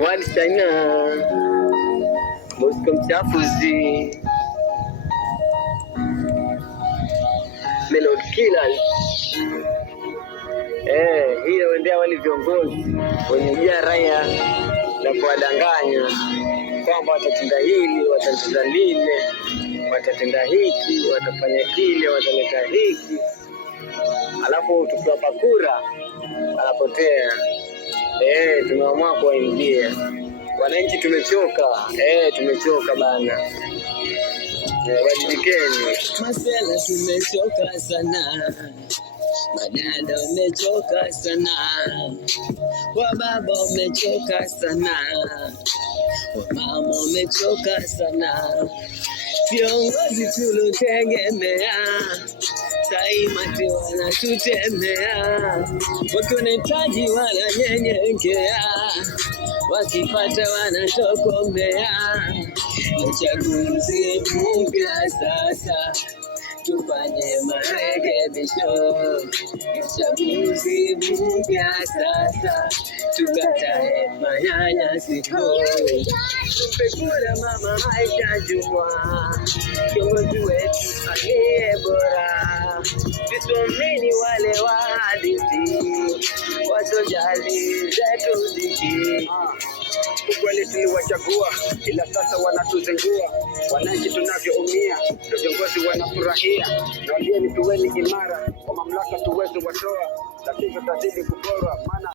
Wali China, Moscow mchafuzi, Melody Killers. Hiyo ndio wale viongozi wenye ujia raia na kuwadanganya kwamba watatenda hili, watatenda lile, watatenda hiki, watafanya kile, wataleta hiki, alafu tukiwapa kura anapotea. Tumeamua kuwaingia wananchi, tumechoka. Tumechoka bana. Wajibikeni. Masela tumechoka sana, madada umechoka sana, wababa umechoka sana, wamama umechoka sana, viongozi tulotegemea saimati wanatutemea, wakunetaji wananyenyekea, wakipata wanatokomea. Uchaguzi mpya sasa, tufanye marekebisho. Uchaguzi mpya sasa, tukatae manyanyaso. Tupe kura mama Aisha Jumwa, kiongozi wetu aliye bora. Tusomeni wale wahadisi, watojali zetu ziki. Ukweli tuliwachagua, ila sasa wanatuzengua. Wananchi tunavyoumia, ndio viongozi wanafurahia. Na walieni tuweni imara, kwa mamlaka tuweze watoa, lakini tutazidi kuporwa maana